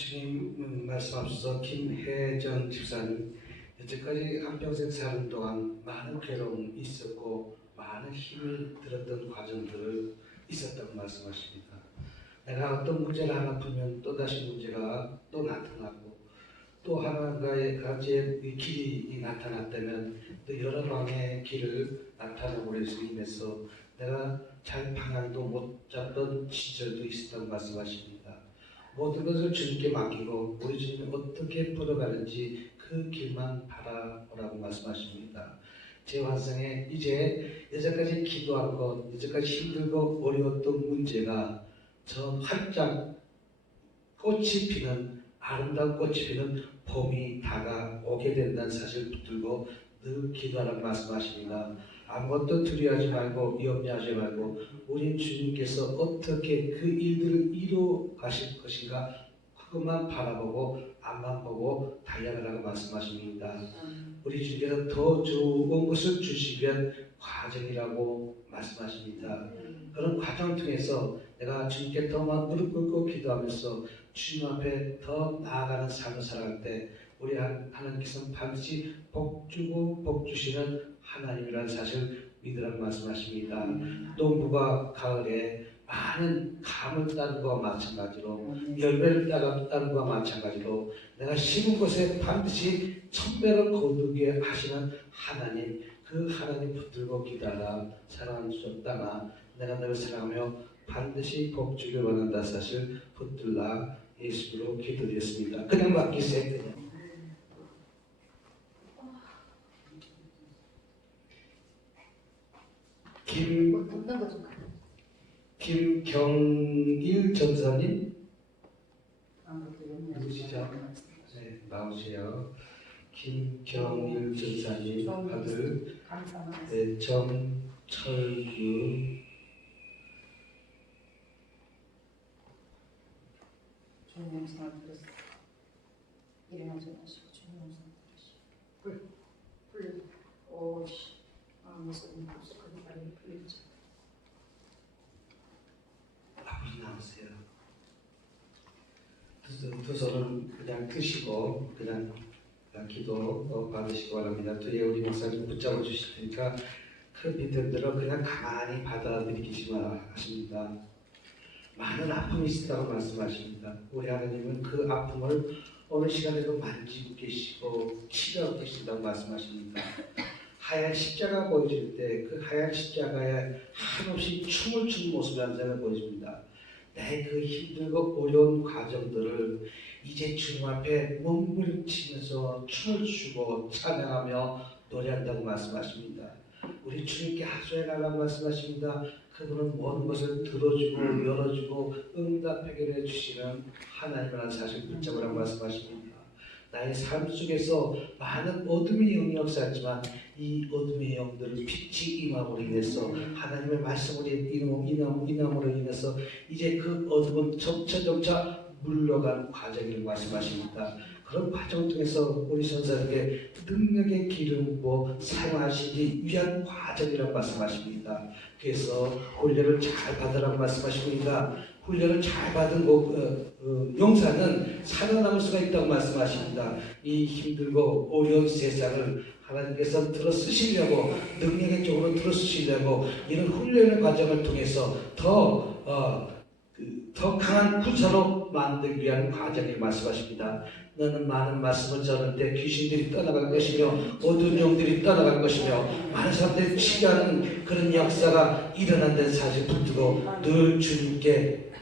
주님 말씀 앞서서 김혜전 집사님 여태까지 한평생 사는 동안 많은 괴로움이 있었고 많은 힘을 들었던 과정들을 있었다고 말씀하십니다. 내가 어떤 문제를 하나 풀면 또다시 문제가 또 나타나고 또 하나의 가지의 길이 나타났다면 또 여러 방의 길을 나타내고 그래서 내가 잘 방향도 못 잡던 시절도 있었다고 말씀하십니다. 모든 것을 주님께 맡기고 우리 주님이 어떻게 풀어가는지 그 길만 바라보라고 말씀하십니다. 제 환상에 이제 여태까지 기도한 것, 여태까지 힘들고 어려웠던 문제가 저 활짝 꽃이 피는 아름다운 꽃이 피는 봄이 다가오게 된다는 사실을 붙들고 늘 기도하라고 말씀하십니다. 아무것도 두려워하지 말고 염려하지 말고 우리 주님께서 어떻게 그 일들을 이루어 가실 것인가 그것만 바라보고 앞만 보고 달려가라고 말씀하십니다. 음. 우리 주님께서 더 좋은 것을 주시기 위한 과정이라고 말씀하십니다. 음. 그런 과정을 통해서 내가 주님께 더 무릎 꿇고 기도하면서 주님 앞에 더 나아가는 삶을 살아갈 때 우리 하나님께서 반드시 복 주고 복 주시는 하나님이라는 사실 믿으라고 말씀하십니다. 음. 농부가 가을에 많은 감을 따는 것과 마찬가지로 음. 열매를 따는 것과 마찬가지로 내가 심은 곳에 반드시 천배를 거두게 하시는 하나님 그 하나님 붙들고 기다라 사랑하는 수 땅아 내가 너를 사랑하며 반드시 복 주길 원한다 사실 붙들라 예수로 기도드렸습니다. 그냥 맡기세요. 김, 김경길 전사님 누구시죠? 네, 나오세요. 김경일 전사님 아들 네, 정철규 조영상 들었어. 일어나지 마시고 조영상 들으시고. 불, 불, 오씨, 아 무슨. 주소는 그냥 끄시고 그냥 기도 어, 받으시기 바랍니다. 또 예, 우리 목사님 붙잡아 주실 테니까 큰 빈틈들은 그냥 가만히 받아들이기지 마십니다. 많은 아픔이 있다고 말씀하십니다. 우리 하나님은 그 아픔을 어느 시간에도 만지고 계시고 치료하고 계신다고 말씀하십니다. 하얀 십자가 보여줄 때 그 하얀 십자가에 한없이 춤을 추는 모습을 한 사람을 보여줍니다. 나의 그 힘들고 어려운 과정들을 이제 주님 앞에 몸부림치면서 춤을 추고 찬양하며 노래한다고 말씀하십니다. 우리 주님께 하소해달라고 말씀하십니다. 그분은 모든 것을 들어주고 음. 열어주고 응답하게 해주시는 하나님이라는 사실 붙잡으라고 말씀하십니다. 나의 삶 속에서 많은 어둠이 영역사지만 이 어둠의 영들을 빛이 임함으로 인해서 하나님의 말씀으로 인함, 인함, 인함으로 인해서 이제 그 어둠은 점차 점차 물러간 과정을 말씀하십니다. 그런 과정을 통해서 우리 선사에게 능력의 기름으로 사용하시기 위한 과정이라고 말씀하십니다. 그래서 훈련을 잘 받으라고 말씀하십니다. 훈련을 잘 받은 그, 어, 어, 용사는 살아남을 수가 있다고 말씀하십니다. 이 힘들고 어려운 세상을 하나님께서 들어 쓰시려고 능력의 쪽으로 들어 쓰시려고 이런 훈련의 과정을 통해서 더 어, 그, 더 강한 군사로 만들기 위한 과정을 말씀하십니다. 너는 많은 말씀을 전는데 귀신들이 떠나갈 것이며 모든 영들이 떠나갈 것이며 많은 사람들이 치하는 그런 역사가 일어난다는 사실 붙들고 늘 주님께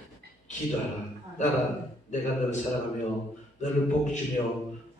기도하라. 나라 내가 너를 사랑하며 너를 복주며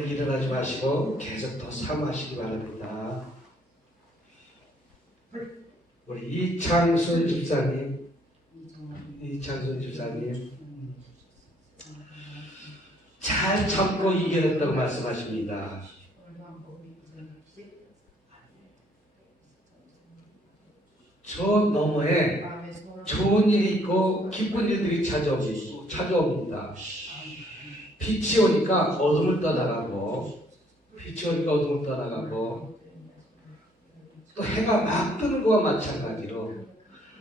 일어나지 마시고 계속 더 사모하시기 바랍니다. 우리 이창순 집사님, 이창순 집사님, 잘 참고 이겨냈다고 말씀하십니다. 저 너머에 좋은 일이 있고 기쁜 일들이 찾아옵니다. 빛이 오니까 어둠을 떠나가고 빛이 오니까 어둠을 떠나가고 또 해가 막 뜨는 거와 마찬가지로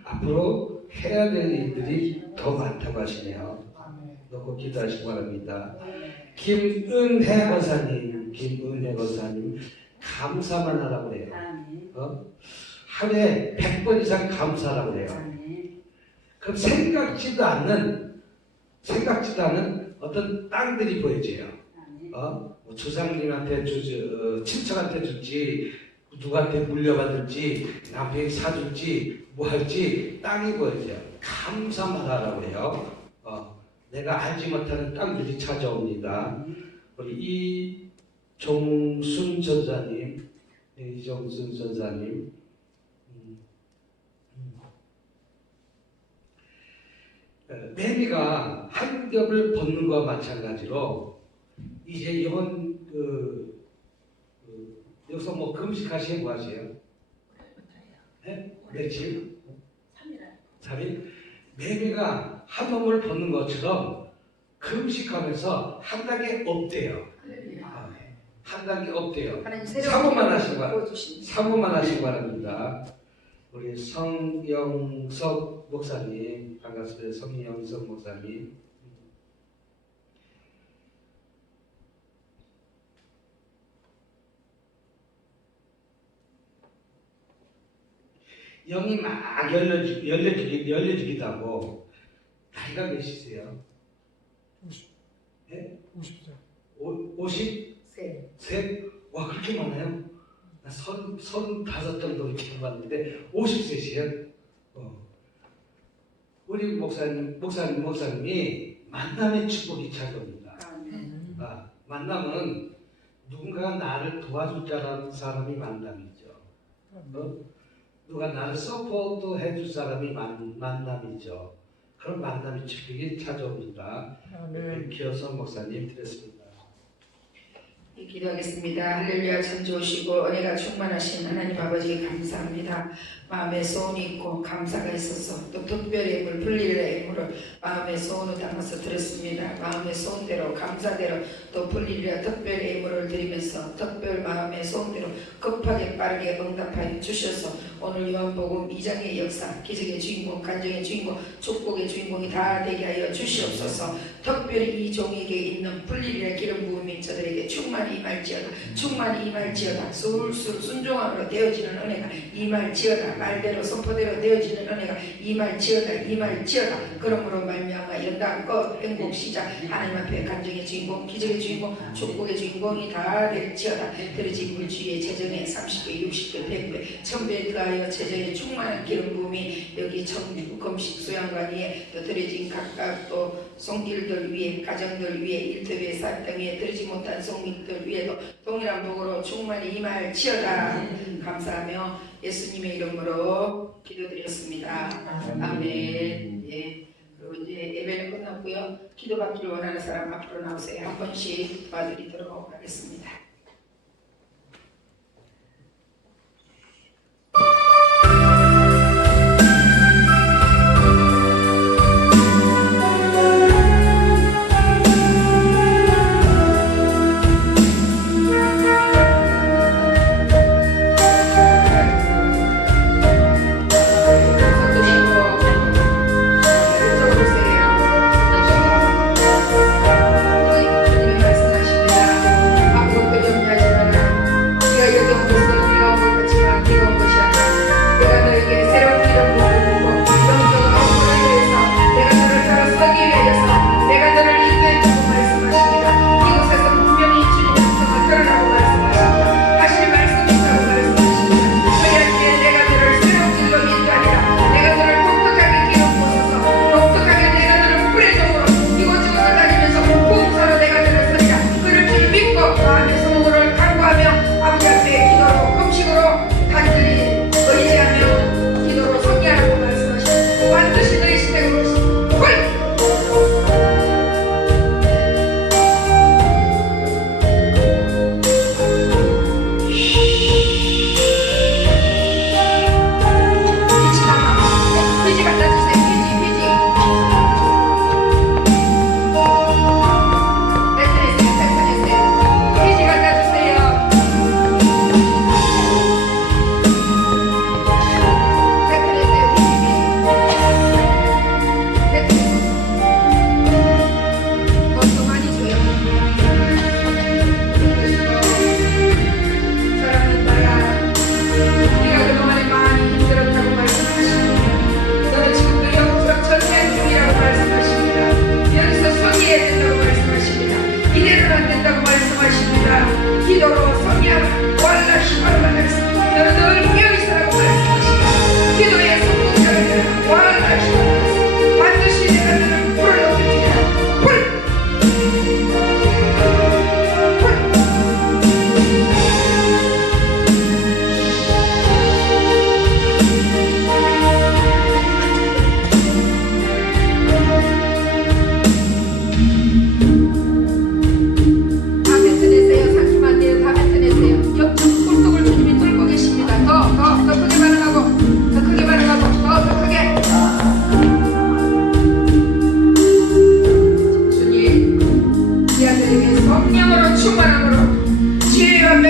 앞으로 해야 될 일들이 더 많다고 하시네요. 놓고 기도하시기 바랍니다. 김은혜 권사님, 김은혜 권사님 감사만 하라고 그래요. 어? 하루에 100번 이상 감사하라고 그래요. 그럼 생각지도 않는 생각지도 않은 어떤 땅들이 보여져요. 아멘. 어? 뭐 조상님한테 주지, 어, 친척한테 줄지, 누구한테 물려받을지, 남편이 사줄지, 뭐 할지 땅이 보여져요. 감사만 하라고 해요. 어, 내가 알지 못하는 땅들이 찾아옵니다. 우리 이종순 전사님, 네, 이종순 전사님, 음, 음. 어, 매미가 한 겹을 벗는 것과 마찬가지로 이제 이번 그, 그 여기서 뭐 금식하시고 뭐 하세요? 네? 며칠? 3일? 매미가 한 몸을 벗는 것처럼 금식하면서 한 단계 업돼요. 아, 한 단계 업돼요. 사고만. 보여주신 사고만 하시기 바랍니다. 우리 성영석 목사님 반갑습니다. 성영석 목사님. 영이 막 열려주, 열려주기, 열려주기도 하고 나이가 몇이세요? 50세. 오, 50? 세 셋? 와 그렇게 많아요? 나 선, 선 다섯 정도 이렇게 봤는데 50세시요? 어. 우리 목사님, 목사님, 목사님이 만남의 축복이 찾아옵니다. 아멘. 아, 만남은 누군가가 나를 도와줄 줄 아는 사람이 만남이죠. 어? 누가 나를 서포트 해줄 사람이 만, 만남이죠. 그런 만남의 축복이 찾아옵니다. 아멘. 기어서 목사님 드렸습니다. 기도하겠습니다. 할렐루야 참 좋으시고 은혜가 충만하신 하나님 아버지께 감사합니다. 마음에 소원이 있고 감사가 있어서 또 특별히 물 풀리려 힘으로 마음의 소원을 담아서 드렸습니다. 마음의 소원대로 감사대로 또 풀리려 특별히 힘을 드리면서 특별 마음의 소원대로 급하게 빠르게 응답하여 주셔서 오늘 요한복음 2장의 역사 기적의 주인공 간정의 주인공 축복의 주인공이 다 되게 하여 주시옵소서 특별히 이 종에게 있는 풀리리의 기름 충만히 임할지어다. 충만히 임할지어다. 술술 순종함으로 되어지는 은혜가 임할지어다. 말대로 선포대로 되어지는 은혜가 임할지어다. 임할지어다. 그러므로 말미암아 끝 행복 시작. 하나님 앞에 간정의 주인공 기적의 주인공 축복의 주인공이 다 될지어다. 들어진 물주의 재정에 30배 60배 100배 1000배 더하여 재정에 충만한 기름 부음이 여기 청주 금식 수양관 위에 또 들어진 각각 또 손길들 위에 가정들 위에 일터 위에 산땅 위에 들지 못한 성민들 위에도 동일한 복으로 충만히 임할지어다 감사하며 예수님의 이름으로 기도드렸습니다. 아멘. 예. 그리고 이제 예배는 끝났고요. 기도받기를 원하는 사람 앞으로 나오세요. 한 번씩 도와드리도록 하겠습니다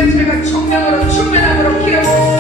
죄와 죄가 청량으로 충만함으로 기름